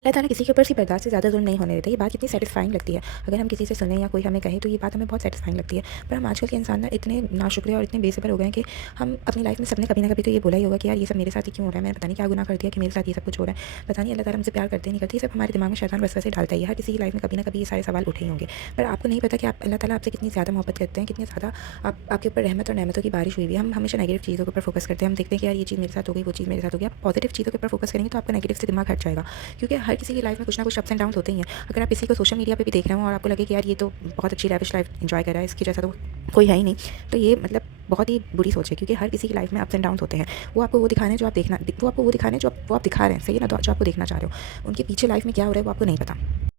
अल्लाह ताला किसी के ऊपर सिर्फ बर्दाश्त से ज़्यादा ज़ुल्म नहीं होने देता। ये बात कितनी सेटिस्फाइंग लगती है। अगर हम किसी से सुने या कोई हमें कहे तो ये बात हमें बहुत सेटिस्फाइंग लगती है। पर हम आजकल के इंसान ना इतने नाशुक्र और इतने बेसब्र हो गए हैं कि हम अपनी लाइफ में सबने कभी ना कभी तो ये बोला ही होगा कि यार ये सब मेरे साथ ही क्यों हो रहा है, मैंने पता नहीं क्या गुनाह कर दिया कि मेरे साथ ये सब कुछ हो रहा है। पता नहीं अल्लाह ताला हमसे प्यार करते नहीं करते, ये सब हमारे दिमाग में शैतान वसवसे डालता ही है। हर किसी की लाइफ में कभी ना कभी ये सारे सवाल उठे ही होंगे। पर आपको नहीं पता कि आप अल्लाह ताला आपसे कितनी ज़्यादा मोहब्बत करते हैं, कितनी ज़्यादा आपके ऊपर रहमत और नेमतों की बारिश हुई हुई है। हम हमेशा नेगेटिव चीज़ों के ऊपर फोकस करते हैं। हम देखते हैं कि यार ये चीज़ मेरे साथ हो गई, वो चीज़ मेरे साथ हो गई। आप पॉजिटिव चीज़ों के ऊपर फोकस करेंगे तो आपका नेगेटिव से दिमाग हट जाएगा, क्योंकि हर किसी की लाइफ में कुछ ना कुछ अप्स एंड डाउन होते ही हैं। अगर आप किसी को सोशल मीडिया पे भी देख रहे हो और आपको लगे कि यार ये तो बहुत अच्छी लैविश लाइफ एंजॉय कर रहा है, इसकी जैसा तो कोई है ही नहीं, तो ये मतलब बहुत ही बुरी सोच है, क्योंकि हर किसी की लाइफ में अप्स एंड डाउन्स होते हैं। वो आपको वो दिखा रहे हैं जो आप देखना, वो आपको वो दिखा रहे हैं जो आप दिखा रहे हैं, सही है ना, तो जो आपको देखना चाह रहे हो, उनके पीछे लाइफ में क्या हो रहा है वो आपको नहीं पता।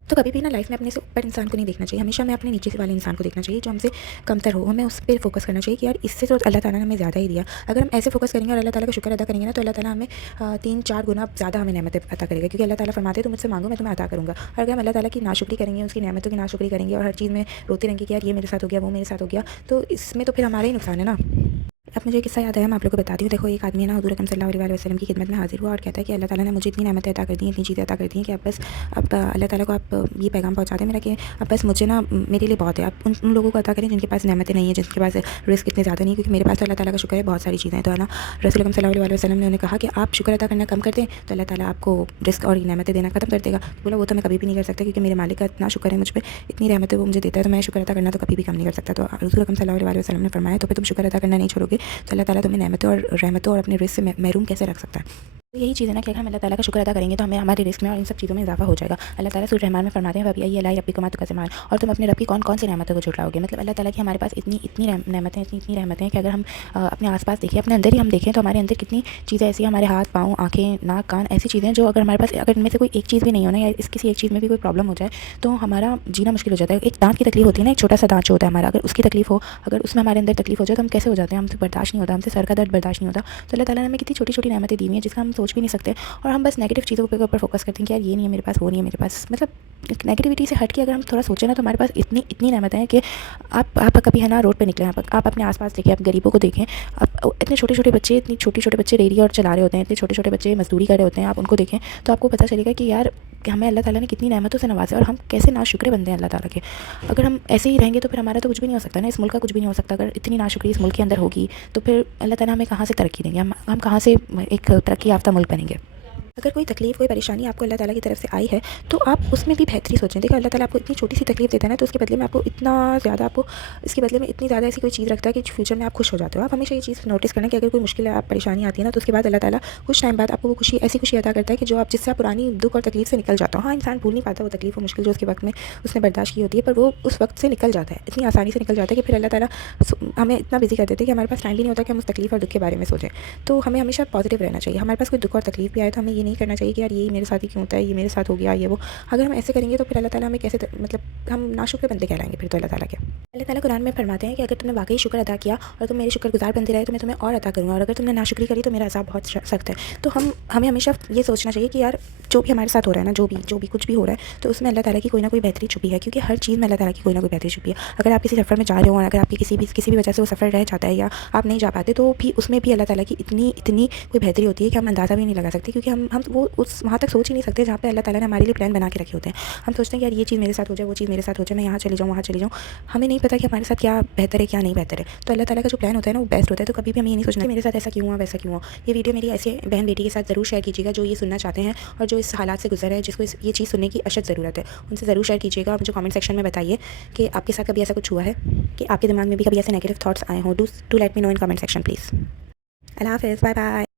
तो कभी भी ना लाइफ में अपने से ऊपर इंसान को नहीं देखना चाहिए, हमेशा हमें अपने नीचे से वाले इंसान को देखना चाहिए जो हमसे कमतर हो। हमें उस पर फोकस करना चाहिए कि यार इससे तो अल्लाह ताला ने हमें ज़्यादा ही दिया। अगर हम ऐसे फोकस करेंगे और अल्लाह ताला का शुक्र अदा करेंगे ना, तो अल्लाह ताला हमें 3-4 गुना ज़्यादा हमें नेमतें अता करेगा, क्योंकि अल्लाह ताला फरमाते हैं तुम मुझसे मांगो मैं तुम्हें अता करूँगा। और अगर हम अल्लाह ताला की नाशुक्री करेंगे, उसकी नेमतों की नाशुक्री करेंगे और हर चीज़ में रोते रहेंगे कि यार ये मेरे साथ हो गया, वो मेरे साथ हो गया, तो इसमें तो फिर हमारा ही नुकसान है ना। अब मुझे किस्सा याद आया, मैं आप लोगों को बताती हूँ। देखो, एक आदमी है ना हुज़ूर अकरम सल्लल्लाहु अलैहि वसल्लम की खिदमत में हाज़िर हुआ और कहता है कि अल्लाह ताला ने मुझे इतनी नेमतें अता कर दी हैं, इतनी चीज़ें अता कर दी हैं कि अब अल्लाह ताला को आप ये पैगाम पहुँचा दें मेरा कि अब बस मुझे ना मेरे लिए बहुत है। आप उन लोगों को अता करें जिनके पास नेमतें नहीं है, जिनके पास रिस्क इतने ज़्यादा नहीं है, क्योंकि मेरे पास तो अल्लाह ताला का शुक्र है, बहुत सारी चीज़ें हैं। तो है ना, रसूल अकरम सल्लल्लाहु अलैहि वसल्लम ने उन्हें कहा कि आप शुक्र अदा करना कम कर दें तो अल्लाह ताला आपको रिस्क और नेमतें देना खत्म कर देगा। बोला वो तो मैं कभी भी नहीं कर सकता, क्योंकि मेरे मालिक का इतना शुक्र है मुझ पर, इतनी रहमतें वो मुझे देता है, तो मैं शुक्र अदा करना तो कभी भी कम नहीं कर सकता। तो रसूल अकरम सल्लल्लाहु अलैहि वसल्लम ने फरमाया, तो फिर तुम शुक्र अदा करना नहीं छोड़ोगे तो अल्लाह ताला तुम्हें नेमतों और रहमतों और अपने रिस्क से महरूम कैसे रख सकता है। तो यही चीज़ है ना कि अगर हम अल्लाह ताला का शुक्र अदा करेंगे तो हमें हमारे रिस्क में और इन सब चीज़ों में इजाफा हो जाएगा। अल्लाह ताला सूरह रहमान में फरमाते हैं वबी अय्यि रब्बिकुमा तुकज़्ज़िबान, और तुम अपने रब की कौन कौन सी नेमतों को झुटलाओगे। मतलब अल्लाह ताला की हमारे पास इतनी इतनी नेमतें, इतनी इतनी रहमतें हैं कि अगर हम अपने आसपास देखें, अपने अंदर ही हम देखें, तो हमारे अंदर कितनी चीज़ें ऐसी हैं, हमारे हाथ पाँव आँखें नाक कान, ऐसी चीज़ें जो अगर हमारे पास, अगर इनमें से कोई एक चीज़ भी नहीं हो ना, या इस किसी एक चीज़ में भी कोई प्रॉब्लम हो जाए तो हमारा जीना मुश्किल हो जाता है। एक दाँत की तकलीफ होती है ना, एक छोटा सा दाँत जो होता है हमारा, अगर उसकी तकलीफ हो, अगर उसमें हमारे अंदर तकलीफ हो जाए तो हम कैसे हो जाते हैं, हमसे बर्दाश्त नहीं होता, हमसे सर का दर्द बर्दाश्त नहीं होता। तो अल्लाह ताला ने हमें कितनी छोटी छोटी नेमतें दी हुई हैं जिसका हम सोच भी नहीं सकते, और हम बस नेगेटिव चीज़ों के ऊपर फोकस करते हैं कि यार ये नहीं है मेरे पास, वो नहीं है मेरे पास। मतलब नेगेटिविटी से हट के अगर हम थोड़ा सोचें ना, तो हमारे पास इतनी इतनी नेमतें हैं कि आप कभी है ना रोड पे निकले, आप अपने आसपास देखें, आप गरीबों को देखें, आप इतने छोटे छोटे बच्चे, इतनी छोटे छोटे बच्चे रेडी और चला रहे होते हैं, इतने छोटे छोटे बच्चे मजदूरी कर रहे होते हैं, आप उनको देखें तो आपको पता चलेगा कि यार कि हमें अल्लाह ताला ने कितनी नेमतों से नवाजा और हम कैसे नाशुक्र बंदे हैं अल्लाह ताला के। अगर हम ऐसे ही रहेंगे तो फिर हमारा तो कुछ भी नहीं हो सकता ना, इस मुल्क का कुछ भी नहीं हो सकता। अगर इतनी नाशुक्री इस मुल्क के अंदर होगी तो फिर अल्लाह ताला हमें कहाँ से तरक्की देंगे, हम कहाँ से एक तरक्की याफ्ता मुल्क बनेंगे। अगर कोई तकलीफ़, कोई परेशानी आपको अल्लाह ताला की तरफ से आई है तो आप उसमें भी बेहतरी सोचें। देखो, अल्लाह ताला आपको इतनी छोटी सी तकलीफ़ देता है ना, तो उसके बदले में आपको इतना ज़्यादा, आपको इसके बदले में इतनी ज़्यादा ऐसी कोई चीज़ रखता है कि फ्यूचर में आप खुश हो जाते हो। आप हमेशा ये चीज़ नोटिस करना कि अगर कोई मुश्किल आप परेशानी आती है ना, तो उसके बाद अल्लाह ताला कुछ टाइम बाद आपको वो खुशी, ऐसी खुशी अता करता है कि जो आप, जिससे आप पुरानी दुःख और तकलीफ़ से निकल जाता हो। हाँ, इंसान भूल नहीं पाता वो तकलीफ़ और मुश्किल जो उसके वक्त में उसने बर्दाश्त की होती है, पर वो उस वक्त से निकल जाता है, इतनी आसानी से निकल जाता है कि फिर अल्लाह ताला हमें इतना बिजी कर देते हैं कि हमारे पास टाइम भी नहीं होता कि हम उस तकलीफ़ और दुःख के बारे में सोचें। तो हमें हमेशा पॉजिटिव रहना चाहिए। हमारे पास कोई दुःख और तकलीफ़ भी आए तो हमें ये नहीं करना चाहिए कि यार ये मेरे साथ ही क्यों होता है, ये मेरे साथ हो गया, ये वो। अगर हम ऐसे करेंगे तो फिर अल्लाह ताला हमें कैसे मतलब हम नाशुक्र बंदे कहलाएंगे फिर तो अल्लाह ताला के। अल्लाह ताला कुरान में फरमाते हैं कि अगर तुमने वाकई शुक्र अदा किया और तुम मेरे शुक्रगुजार बनते रहे तो मैं तुम्हें और अता करूँगा, और अगर तुमने नाशुक्री करी तो मेरा अज़ाब बहुत सख्त है। तो हमें हमेशा ये सोचना चाहिए कि यार जो भी हमारे साथ हो रहा है ना, जो भी कुछ भी हो रहा है, तो उसमें अल्लाह ताला की कोई ना कोई बेहतरी छुपी है, क्योंकि हर चीज़ में अल्लाह ताला की कोई ना कोई बेहतरी छुपी है। अगर आप किसी सफ़र में जा रहे हो और अगर आपकी किसी भी वजह से वो सफ़र रह जाता है या आप नहीं जा पाते, तो भी उसमें भी अल्लाह ताला की इतनी इतनी कोई बेहतरी होती है कि हम अंदाज़ा भी नहीं लगा सकते, क्योंकि हम वो उस वहाँ तक सोच ही नहीं सकते जहाँ पे अल्लाह ताला ने हमारे लिए प्लान बना के रखे होते हैं। हम सोचते हैं कि यार ये चीज़ मेरे साथ हो जाए, वो चीज़ मेरे साथ हो जाए, मैं यहाँ चली जाऊँ, वहाँ चली जाऊँ। हमें नहीं पता कि हमारे साथ क्या बेहतर है, क्या नहीं बेहतर है। तो अल्लाह ताला का जो प्लान होता है ना, वो बेस्ट होता है। तो कभी भी हमें ये नहीं सोचना कि मेरे साथ ऐसा क्यों हुआ, वैसा क्यों हुआ। ये वीडियो मेरी ऐसे बहन बेटी के साथ ज़रूर शेयर कीजिएगा जो ये सुनना चाहते हैं और जो इस हालात से गुजर रहे हैं, जिसको ये चीज़ सुनने की अशद ज़रूरत है। उनसे ज़रूर शेयर कीजिएगा और मुझे कमेंट सेक्शन में बताइए कि आपके साथ कभी ऐसा कुछ हुआ है, कि आपके दिमाग में भी कभी ऐसे नेगेटिव थॉट्स आए हों। Do let me know in comment section please. अल्लाह हाफ़िज़, बाय बाय।